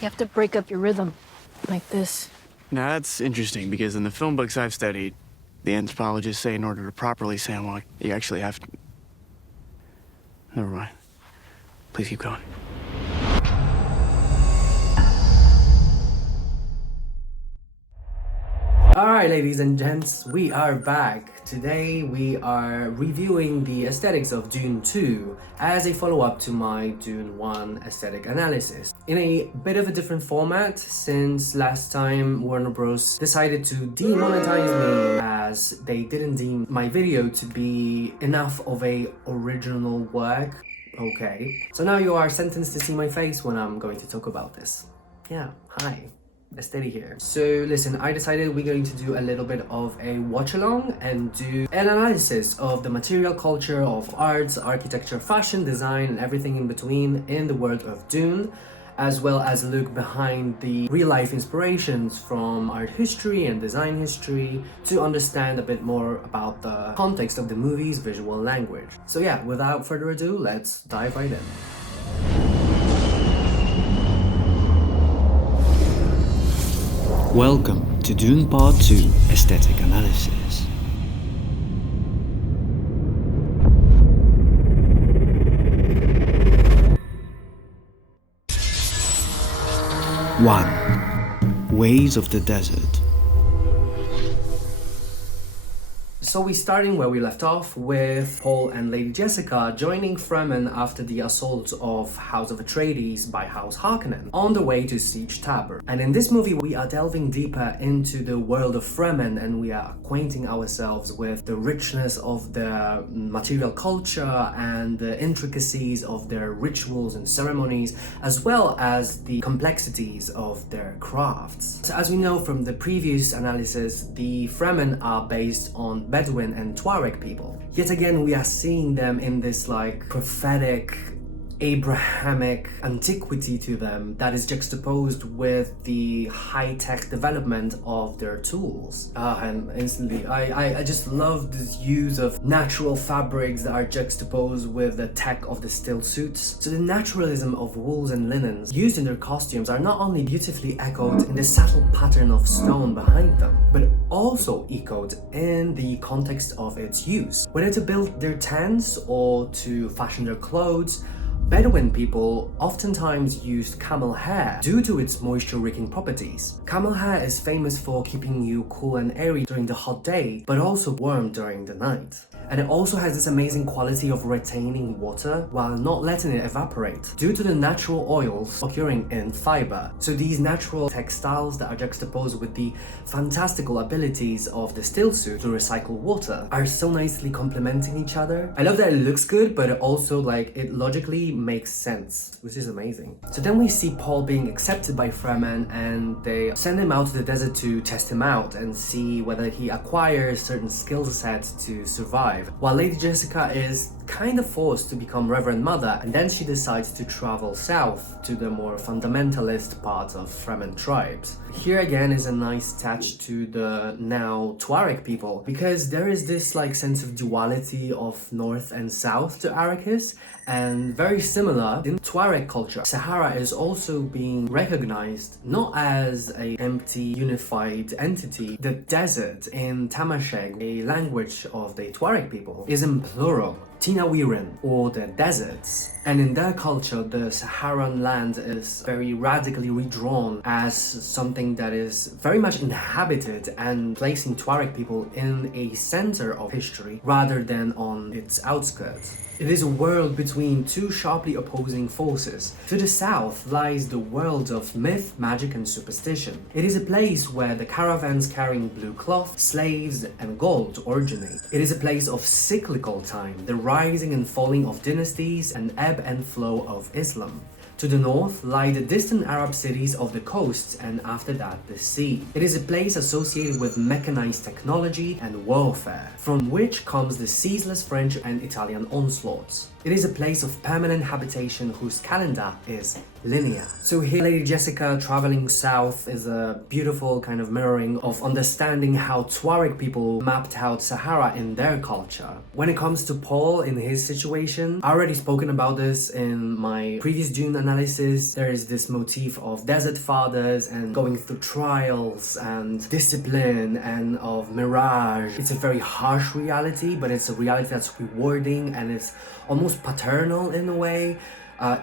You have to break up your rhythm, like this. Now that's interesting because in the film books I've studied, the anthropologists say in order to properly sound walk, you actually have to... Never mind. Please keep going. Alright, ladies and gents, we are back. Today we are reviewing the aesthetics of Dune 2 as a follow-up to my Dune 1 aesthetic analysis. In a bit of a different format, since last time Warner Bros. Decided to demonetize me as they didn't deem my video to be enough of a original work. Okay. So now you are sentenced to see my face when I'm going to talk about this. Yeah, hi. Aesthetic here. So listen, I decided we're going to do a little bit of a watch along and do an analysis of the material culture of arts, architecture, fashion, design, and everything in between in the world of Dune, as well as look behind the real-life inspirations from art history and design history to understand a bit more about the context of the movie's visual language. So yeah, without further ado, let's dive right in. Welcome to Dune Part 2 Aesthetic Analysis. One. Ways of the Desert. So we're starting where we left off with Paul and Lady Jessica joining Fremen after the assault of House of Atreides by House Harkonnen on the way to siege Tabor. And in this movie we are delving deeper into the world of Fremen and we are acquainting ourselves with the richness of their material culture and the intricacies of their rituals and ceremonies, as well as the complexities of their crafts. So as we know from the previous analysis, the Fremen are based on Bedouin and Tuareg people. Yet again, we are seeing them in this like prophetic Abrahamic antiquity to them that is juxtaposed with the high-tech development of their tools. And instantly, I just love this use of natural fabrics that are juxtaposed with the tech of the still suits. So the naturalism of wools and linens used in their costumes are not only beautifully echoed in the subtle pattern of stone behind them, but also echoed in the context of its use. Whether to build their tents or to fashion their clothes, Bedouin people oftentimes used camel hair due to its moisture-wicking properties. Camel hair is famous for keeping you cool and airy during the hot day, but also warm during the night. And it also has this amazing quality of retaining water while not letting it evaporate due to the natural oils occurring in fiber. So these natural textiles that are juxtaposed with the fantastical abilities of the still suit to recycle water are so nicely complementing each other. I love that it looks good, but it also it logically makes sense, which is amazing. So then we see Paul being accepted by Fremen and they send him out to the desert to test him out and see whether he acquires certain skill sets to survive. While Lady Jessica is kind of forced to become Reverend Mother, and then she decides to travel south to the more fundamentalist parts of Fremen tribes. Here again is a nice touch to the now Tuareg people, because there is this sense of duality of north and south to Arrakis, and very similar in Tuareg culture. Sahara is also being recognized not as an empty unified entity. The desert in Tamashek, a language of the Tuareg people, is in plural. Tinawirin, or the deserts. And in their culture, the Saharan land is very radically redrawn as something that is very much inhabited and placing Tuareg people in a center of history rather than on its outskirts. It is a world between two sharply opposing forces. To the south lies the world of myth, magic, and superstition. It is a place where the caravans carrying blue cloth, slaves, and gold originate. It is a place of cyclical time, the rising and falling of dynasties, and ebb and flow of Islam. To the north lie the distant Arab cities of the coasts, and after that the sea. It is a place associated with mechanized technology and warfare, from which comes the ceaseless French and Italian onslaughts. It is a place of permanent habitation whose calendar is linear. So here Lady Jessica traveling south is a beautiful kind of mirroring of understanding how Tuareg people mapped out Sahara in their culture. When it comes to Paul in his situation, I already spoken about this in my previous Dune analysis. There is this motif of desert fathers and going through trials and discipline and of mirage. It's a very harsh reality, but it's a reality that's rewarding and it's almost paternal in a way.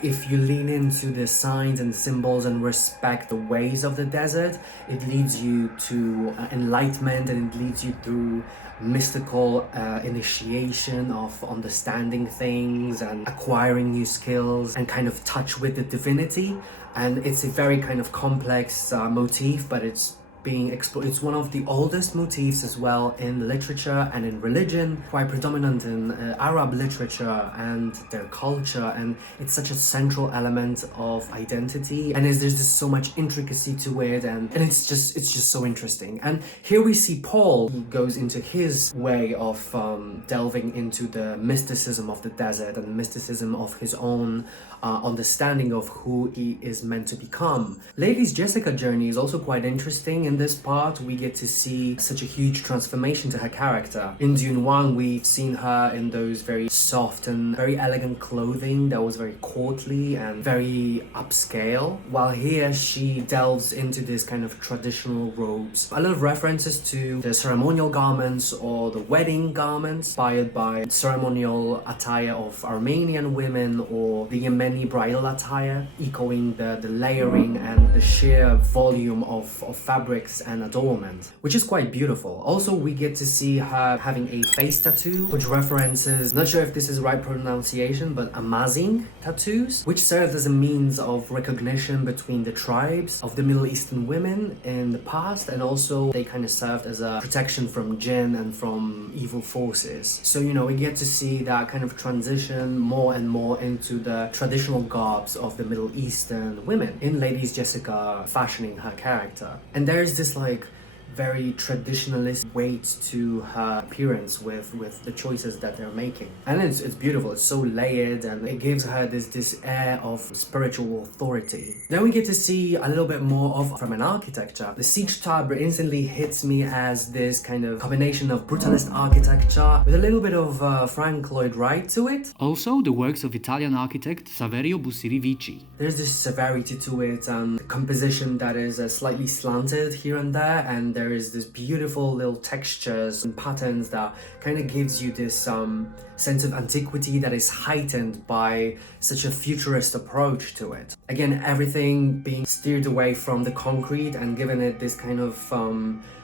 If you lean into the signs and symbols and respect the ways of the desert, it leads you to enlightenment and it leads you through mystical initiation of understanding things and acquiring new skills and kind of touch with the divinity. And it's a very kind of complex motif, but it's being explored. It's one of the oldest motifs as well in literature and in religion, quite predominant in Arab literature and their culture, and it's such a central element of identity, and there's just so much intricacy to it, and it's just so interesting. And here we see Paul, he goes into his way of delving into the mysticism of the desert and mysticism of his own understanding of who he is meant to become. Lady's Jessica journey is also quite interesting. In this part, we get to see such a huge transformation to her character. In Dune 1, we've seen her in those very soft and very elegant clothing that was very courtly and very upscale, while here she delves into this kind of traditional robes. A lot of references to the ceremonial garments or the wedding garments inspired by ceremonial attire of Armenian women or the Yemeni bridal attire, echoing the layering and the sheer volume of fabrics and adornment, which is quite beautiful. Also, we get to see her having a face tattoo, which references, not sure if this is the right pronunciation, but Amazigh tattoos, which served as a means of recognition between the tribes of the Middle Eastern women in the past, and also they kind of served as a protection from jinn and from evil forces. So, you know, we get to see that kind of transition more and more into the traditional garbs of the Middle Eastern women in Lady's Jessica fashioning her character. And there's this like very traditionalist weight to her appearance with the choices that they're making, and it's beautiful. It's so layered and it gives her this air of spiritual authority. Then we get to see a little bit more of Fremen architecture. The Siege Tower instantly hits me as this kind of combination of brutalist architecture with a little bit of Frank Lloyd Wright to it. Also the works of Italian architect Saverio Busiri Vici. There's this severity to it and the composition that is slightly slanted here and there, and there is this beautiful little textures and patterns that kind of gives you this sense of antiquity that is heightened by such a futurist approach to it. Again, everything being steered away from the concrete and given it this kind of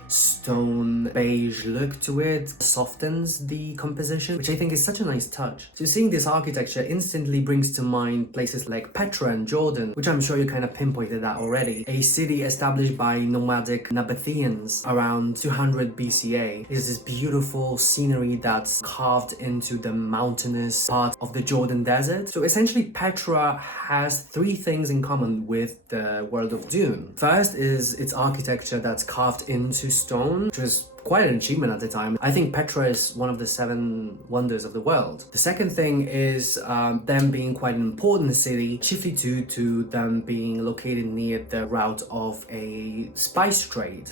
stone beige look to it, softens the composition, which I think is such a nice touch. So seeing this architecture instantly brings to mind places like Petra and Jordan, which I'm sure you kind of pinpointed that already. A city established by nomadic Nabateans around 200 BCA. There's this beautiful scenery that's carved into the mountainous part of the Jordan desert. So essentially Petra has three things in common with the world of Dune. First is its architecture that's carved into stone, which was quite an achievement at the time. I think Petra is one of the 7 wonders of the world. The second thing is them being quite an important city, chiefly due to them being located near the route of a spice trade.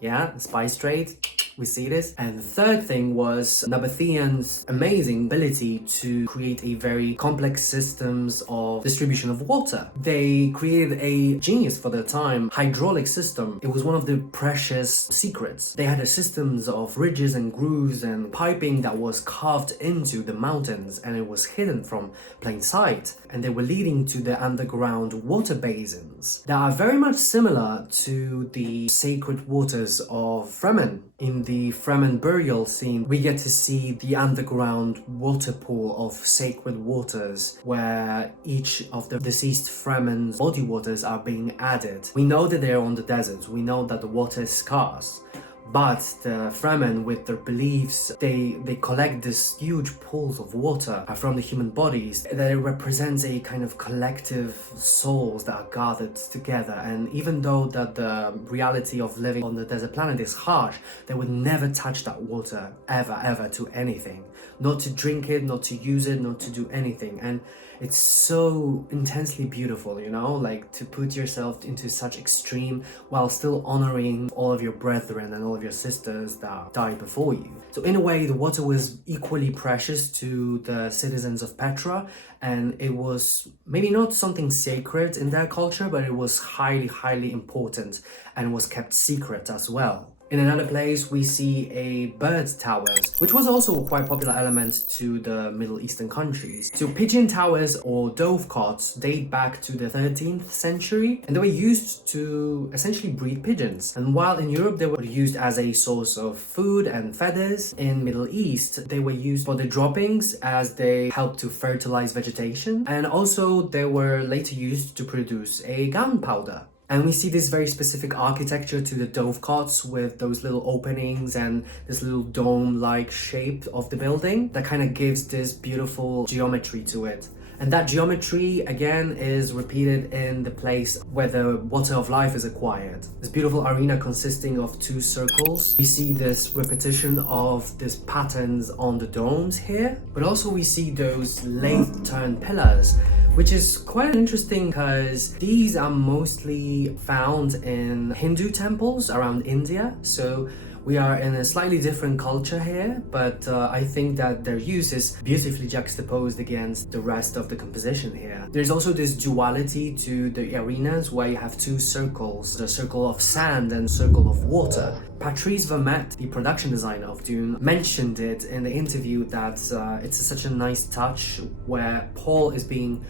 Yeah, the spice trade. We see this. And the third thing was Nabateans' amazing ability to create a very complex systems of distribution of water. They created a genius for their time hydraulic system. It was one of the precious secrets. They had a systems of ridges and grooves and piping that was carved into the mountains, and it was hidden from plain sight. And they were leading to the underground water basins that are very much similar to the sacred waters of Fremen. In the Fremen burial scene, we get to see the underground water pool of sacred waters where each of the deceased Fremen's body waters are being added. We know that they're on the desert, we know that the water is scarce, But the Fremen, with their beliefs, they collect this huge pools of water from the human bodies that represents a kind of collective souls that are gathered together. And even though that the reality of living on the desert planet is harsh, they would never touch that water ever to anything. Not to drink it, not to use it, not to do anything. And it's so intensely beautiful, you know, like to put yourself into such extreme while still honoring all of your brethren and all of your sisters that died before you. So in a way, the water was equally precious to the citizens of Petra, and it was maybe not something sacred in their culture, but it was highly important and was kept secret as well. In another place, we see a bird towers, which was also a quite popular element to the Middle Eastern countries. So pigeon towers or dove cots date back to the 13th century, and they were used to essentially breed pigeons. And while in Europe they were used as a source of food and feathers, in Middle East they were used for the droppings as they helped to fertilize vegetation, and also they were later used to produce a gunpowder. And we see this very specific architecture to the dovecots with those little openings and this little dome-like shape of the building that kind of gives this beautiful geometry to it. And that geometry, again, is repeated in the place where the water of life is acquired. This beautiful arena consisting of 2 circles. We see this repetition of these patterns on the domes here, but also we see those lathe-turned pillars, which is quite interesting because these are mostly found in Hindu temples around India. So we are in a slightly different culture here, but I think that their use is beautifully juxtaposed against the rest of the composition here. There's also this duality to the arenas where you have 2 circles, the circle of sand and circle of water. Patrice Vermette, the production designer of Dune, mentioned it in the interview that it's such a nice touch where Paul is being,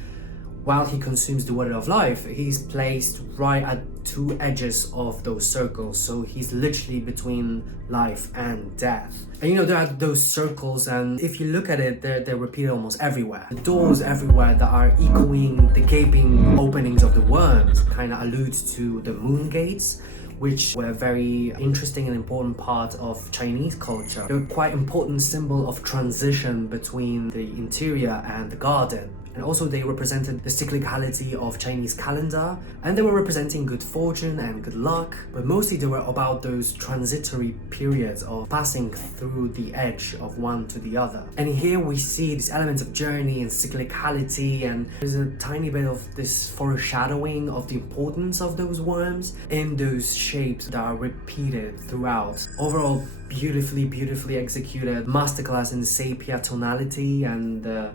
while he consumes the water of life, he's placed right at 2 edges of those circles. So he's literally between life and death. And you know, there are those circles, and if you look at it, they're repeated almost everywhere. The doors everywhere that are echoing the gaping openings of the worms kind of alludes to the moon gates, which were a very interesting and important part of Chinese culture. They're quite important symbol of transition between the interior and the garden. And also they represented the cyclicality of Chinese calendar, and they were representing good fortune and good luck, but mostly they were about those transitory periods of passing through the edge of one to the other. And here we see these elements of journey and cyclicality, and there's a tiny bit of this foreshadowing of the importance of those worms in those shapes that are repeated throughout. Overall, beautifully executed masterclass in sepia tonality and the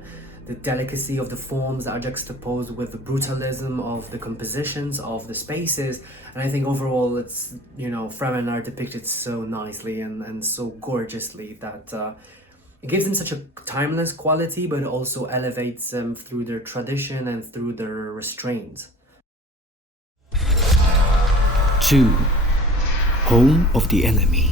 delicacy of the forms that are juxtaposed with the brutalism of the compositions of the spaces. And I think overall it's, you know, Fremen are depicted so nicely and so gorgeously that it gives them such a timeless quality, but it also elevates them through their tradition and through their restraint. 2. Home of the Enemy.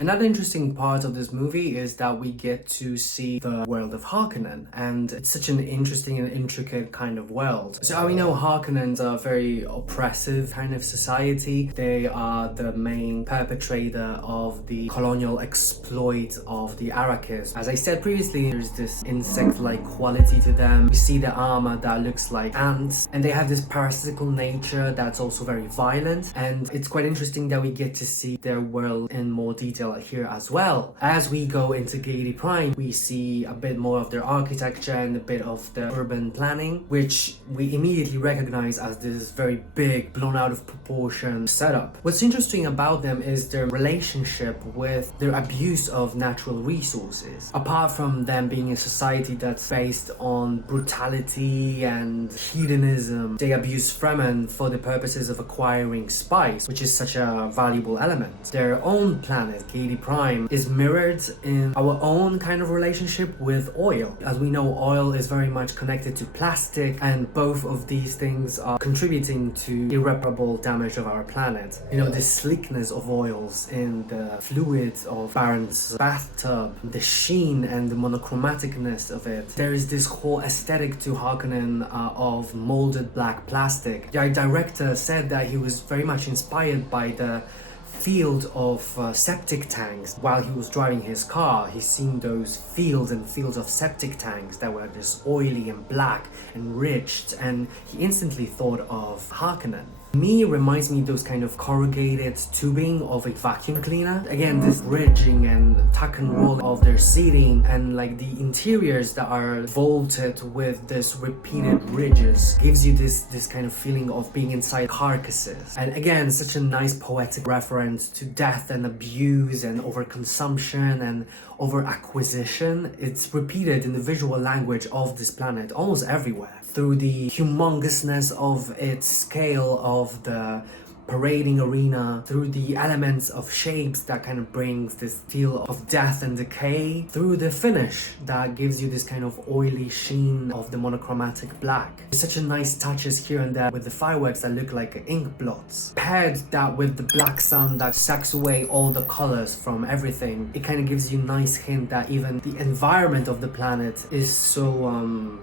Another interesting part of this movie is that we get to see the world of Harkonnen, and it's such an interesting and intricate kind of world. So we know Harkonnens are a very oppressive kind of society. They are the main perpetrator of the colonial exploit of the Arrakis. As I said previously, there's this insect-like quality to them. We see the armor that looks like ants, and they have this parasitical nature that's also very violent, and it's quite interesting that we get to see their world in more detail here as well. As we go into Gedi Prime, we see a bit more of their architecture and a bit of the urban planning, which we immediately recognize as this very big, blown out of proportion setup. What's interesting about them is their relationship with their abuse of natural resources. Apart from them being a society that's based on brutality and hedonism, they abuse Fremen for the purposes of acquiring spice, which is such a valuable element. Their own planet, Gaily Prime is mirrored in our own kind of relationship with oil. As we know, oil is very much connected to plastic, and both of these things are contributing to irreparable damage of our planet. You know, the sleekness of oils in the fluid of Baron's bathtub, the sheen and the monochromaticness of it. There is this whole aesthetic to Harkonnen of molded black plastic. The director said that he was very much inspired by the field of septic tanks. While he was driving his car, he's seen those fields and fields of septic tanks that were just oily and black and rich, and he instantly thought of Harkonnen. Me, reminds me those kind of corrugated tubing of a vacuum cleaner. Again, this ridging and tuck and roll of their seating, and like the interiors that are vaulted with this repeated ridges, gives you this kind of feeling of being inside carcasses. And again, such a nice poetic reference to death and abuse and overconsumption and over acquisition. It's repeated in the visual language of this planet almost everywhere, through the humongousness of its scale of the parading arena, through the elements of shapes that kind of brings this feel of death and decay, through the finish that gives you this kind of oily sheen of the monochromatic black. There's such a nice touches here and there with the fireworks that look like ink blots. Paired that with the black sun that sucks away all the colors from everything, it kind of gives you a nice hint that even the environment of the planet is so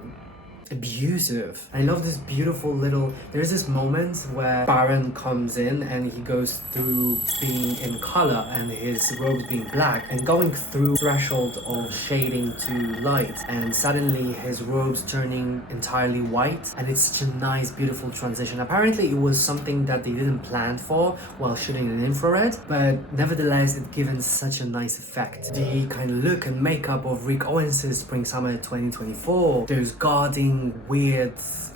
abusive. I love this beautiful little, there's this moment where Baron comes in and he goes through being in color and his robes being black and going through threshold of shading to light, and suddenly his robes turning entirely white, and it's such a nice beautiful transition. Apparently it was something that they didn't plan for while shooting in infrared, but nevertheless it given such a nice effect. The kind of look and makeup of Rick Owens' Spring Summer 2024, those guarding weird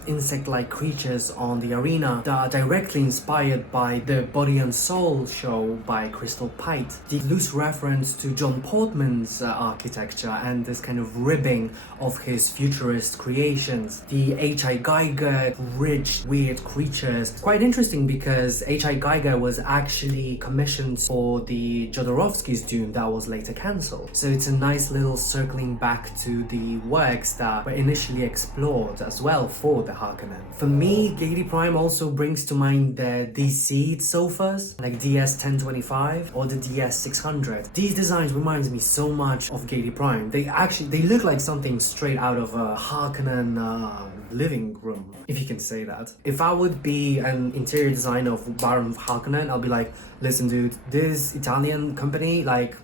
insect-like creatures on the arena that are directly inspired by the Body and Soul show by Crystal Pite. The loose reference to John Portman's architecture and this kind of ribbing of his futurist creations. The H.I. Geiger rich weird creatures. Quite interesting because H.I. Geiger was actually commissioned for the Jodorowsky's Dune that was later cancelled. So it's a nice little circling back to the works that were initially explored as well for the Harkonnen. For me, Gaily Prime also brings to mind the DC sofas, like DS1025 or the DS600. These designs reminds me so much of Gaily Prime. They look like something straight out of a Harkonnen living room, if you can say that. If I would be an interior designer of Baron Harkonnen, I'll be like, listen dude, this Italian company, like,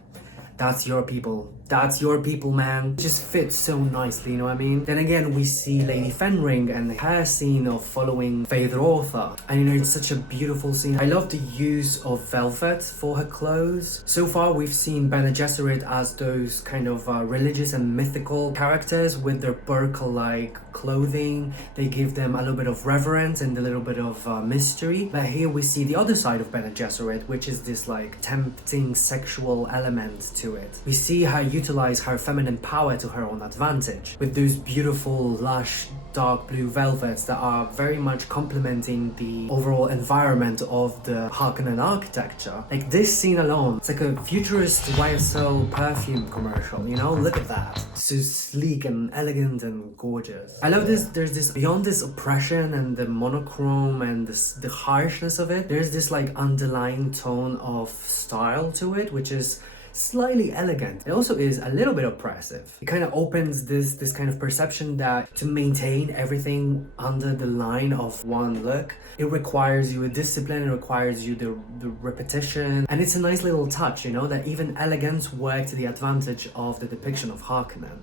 that's your people. That's your people, man. It just fits so nicely, you know what I mean? Then again, we see Lady Fenring and her scene of following Feyd-Rautha. And you know, it's such a beautiful scene. I love the use of velvet for her clothes. So far, we've seen Bene Gesserit as those kind of religious and mythical characters with their burqa-like clothing. They give them a little bit of reverence and a little bit of mystery. But here we see the other side of Bene Gesserit, which is this like tempting sexual element to it. We see her utilize her feminine power to her own advantage with those beautiful lush dark blue velvets that are very much complementing the overall environment of the Harkonnen architecture. Like this scene alone, it's like a futurist YSL perfume commercial, you know? Look at that. So sleek and elegant and gorgeous. I love this, there's this, beyond this oppression and the monochrome and the harshness of it, there's this like underlying tone of style to it, which is slightly elegant. It also is a little bit oppressive. It kind of opens this kind of perception that to maintain everything under the line of one look, it requires you a discipline, it requires you the repetition, and it's a nice little touch, you know, that even elegance worked to the advantage of the depiction of Harkonnen.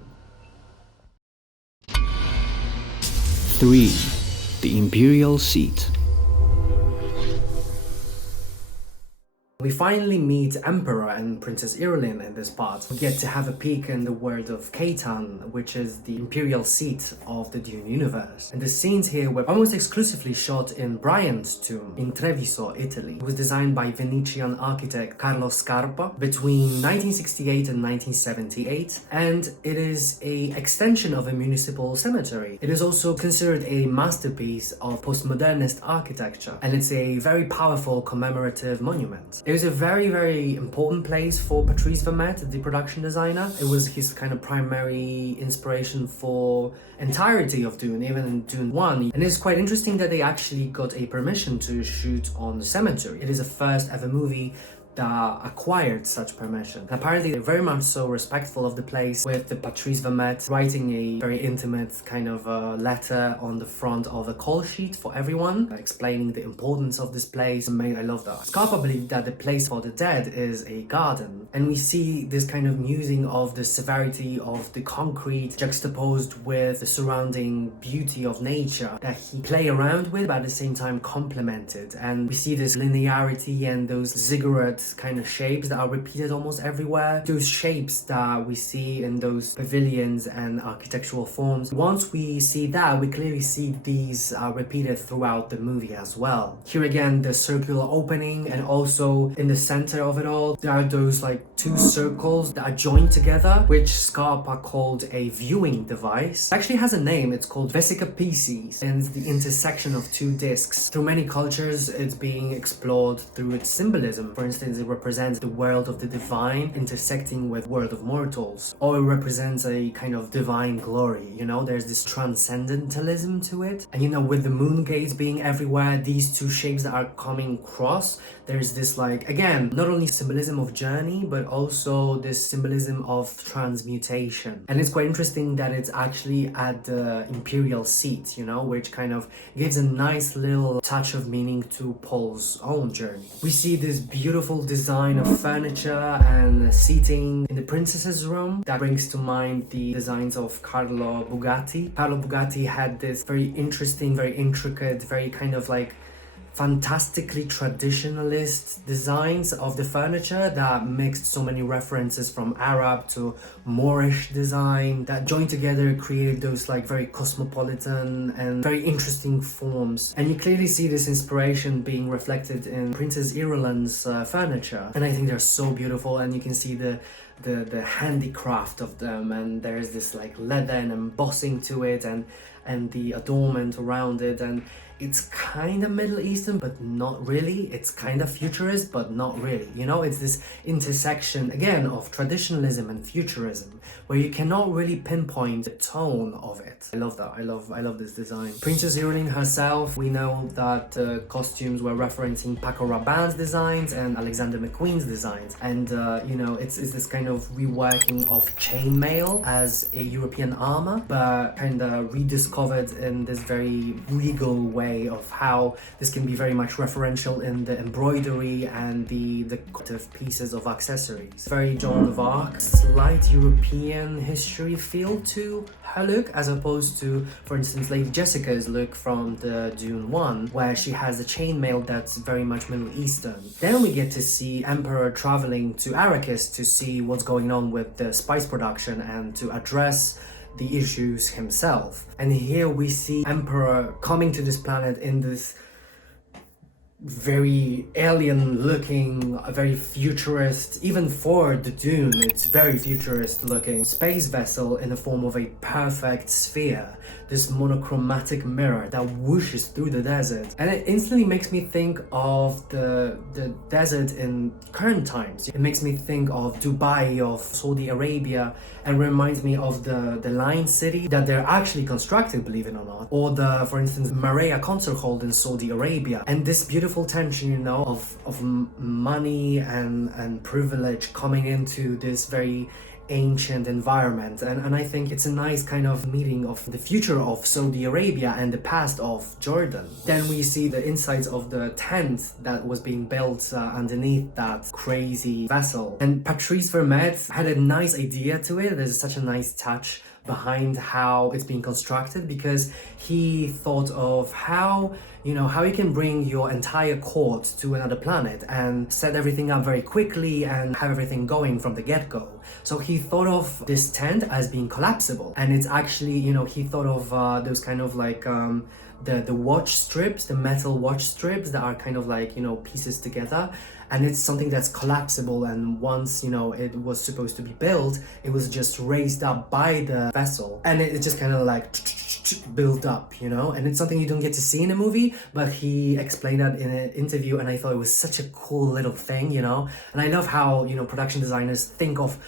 3. The Imperial Seat. We finally meet Emperor and Princess Irulan in this part. We get to have a peek in the world of Khaitan, which is the Imperial Seat of the Dune universe. And the scenes here were almost exclusively shot in Brian's tomb in Treviso, Italy. It was designed by Venetian architect Carlo Scarpa between 1968 and 1978, and it is an extension of a municipal cemetery. It is also considered a masterpiece of postmodernist architecture, and it's a very powerful commemorative monument. It was a very, very important place for Patrice Vermette, the production designer. It was his kind of primary inspiration for entirety of Dune, even in Dune 1. And it's quite interesting that they actually got a permission to shoot on the cemetery. It is the first ever movie that acquired such permission. And apparently they're very much so respectful of the place, with the Patrice Vermette writing a very intimate kind of letter on the front of a call sheet for everyone, explaining the importance of this place. I love that. Scarpa believed that the place for the dead is a garden, and we see this kind of musing of the severity of the concrete juxtaposed with the surrounding beauty of nature that he play around with, but at the same time complemented. And we see this linearity and those ziggurat kind of shapes that are repeated almost everywhere. Those shapes that we see in those pavilions and architectural forms. Once we see that, we clearly see these repeated throughout the movie as well. Here again, the circular opening, and also in the center of it all, there are those like two circles that are joined together, which Scarpa called a viewing device. It actually has a name. It's called vesica piscis, and it's the intersection of two discs. Through many cultures, it's being explored through its symbolism. For instance, it represents the world of the divine intersecting with world of mortals, or it represents a kind of divine glory. You know, there's this transcendentalism to it. And you know, with the moon gates being everywhere, these two shapes that are coming across, there's this like, again, not only symbolism of journey, but also this symbolism of transmutation. And it's quite interesting that it's actually at the Imperial Seat, you know, which kind of gives a nice little touch of meaning to Paul's own journey. We see this beautiful design of furniture and seating in the princess's room that brings to mind the designs of Carlo Bugatti. Carlo Bugatti had this very interesting, very intricate, very kind of like fantastically traditionalist designs of the furniture that mixed so many references from Arab to Moorish design that joined together created those like very cosmopolitan and very interesting forms. And you clearly see this inspiration being reflected in Princess Irulan's furniture, and I think they're so beautiful, and you can see the handicraft of them, and there's this like leather and embossing to it, and the adornment around it, and it's kind of Middle Eastern, but not really. It's kind of futurist, but not really. You know, it's this intersection, again, of traditionalism and futurism, where you cannot really pinpoint the tone of it. I love that. I love this design. Princess Irulan herself, we know that the costumes were referencing Paco Rabanne's designs and Alexander McQueen's designs. And, you know, it's this kind of reworking of chainmail as a European armor, but kind of rediscovered in this very regal way of how this can be very much referential in the embroidery and the decorative pieces of accessories. Very Joan of Arc, slight European history feel to her look, as opposed to, for instance, Lady Jessica's look from the Dune 1, where she has a chainmail that's very much Middle Eastern. Then we get to see Emperor traveling to Arrakis to see what's going on with the spice production and to address the issues himself. And here we see Emperor coming to this planet in this very alien looking, very futurist, even for the Dune, it's very futurist looking space vessel in the form of a perfect sphere, this monochromatic mirror that whooshes through the desert. And it instantly makes me think of the desert in current times. It makes me think of Dubai, of Saudi Arabia, and reminds me of the Line City that they're actually constructing, believe it or not, or the, for instance, Maria concert hall in Saudi Arabia. And this beautiful tension, you know, of money and privilege coming into this very ancient environment, and I think it's a nice kind of meeting of the future of Saudi Arabia and the past of Jordan. Then we see the insides of the tent that was being built underneath that crazy vessel, and Patrice Vermette had a nice idea to it. There's such a nice touch behind how it's being constructed, because he thought of how, you know, how you can bring your entire court to another planet and set everything up very quickly and have everything going from the get-go. So he thought of this tent as being collapsible, and it's actually, you know, he thought of those kind of like the watch strips, the metal watch strips that are kind of like, you know, pieces together, and it's something that's collapsible, and once, you know, it was supposed to be built, it was just raised up by the vessel, and it just kind of like built up, you know, and it's something you don't get to see in a movie, but he explained that in an interview, and I thought it was such a cool little thing, you know. And I love how, you know, production designers think of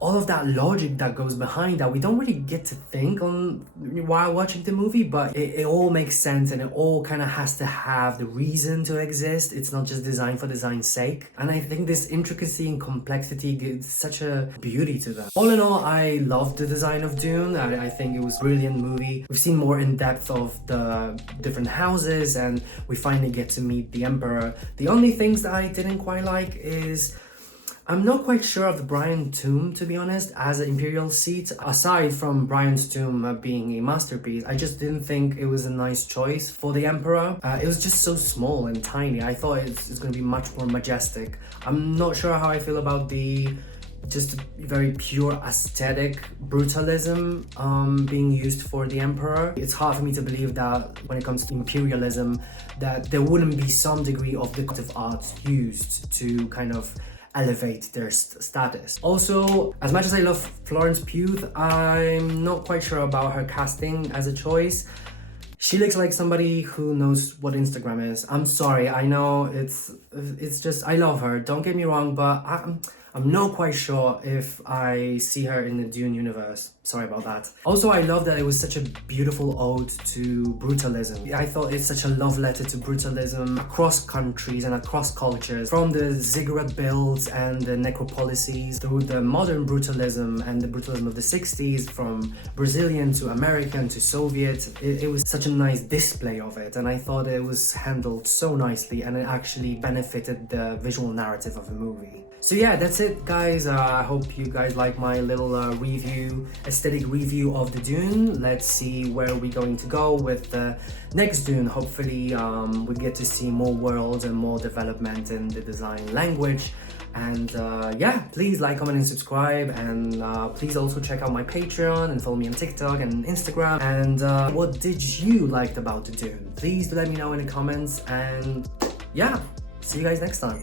all of that logic that goes behind that we don't really get to think on while watching the movie, but it all makes sense, and it all kind of has to have the reason to exist. It's not just design for design's sake. And I think this intricacy and complexity gives such a beauty to them. All in all, I loved the design of Dune. I think it was a brilliant movie. We've seen more in depth of the different houses, and we finally get to meet the Emperor. The only things that I didn't quite like is I'm not quite sure of the Brian tomb, to be honest, as an Imperial Seat. Aside from Brian's tomb being a masterpiece, I just didn't think it was a nice choice for the Emperor. It was just so small and tiny. I thought it's going to be much more majestic. I'm not sure how I feel about the just very pure aesthetic brutalism being used for the Emperor. It's hard for me to believe that when it comes to imperialism, that there wouldn't be some degree of decorative arts used to kind of elevate their status. Also, as much as I love Florence Pugh, I'm not quite sure about her casting as a choice. She looks like somebody who knows what Instagram is. I'm sorry, I know it's just, I love her, don't get me wrong, but I'm not quite sure if I see her in the Dune universe. Sorry about that. Also, I love that it was such a beautiful ode to brutalism. I thought it's such a love letter to brutalism across countries and across cultures, from the ziggurat builds and the necropolises through the modern brutalism and the brutalism of the 60s, from Brazilian to American to Soviet. It was such a nice display of it, and I thought it was handled so nicely, and it actually benefited the visual narrative of the movie. So yeah, that's it, guys. I hope you guys like my little aesthetic review of the Dune. Let's see where we're going to go with the next Dune. Hopefully we get to see more worlds and more development in the design language. And yeah, please like, comment, and subscribe, and please also check out my Patreon and follow me on TikTok and Instagram. And what did you like about the Dune? Please let me know in the comments, and yeah, see you guys next time.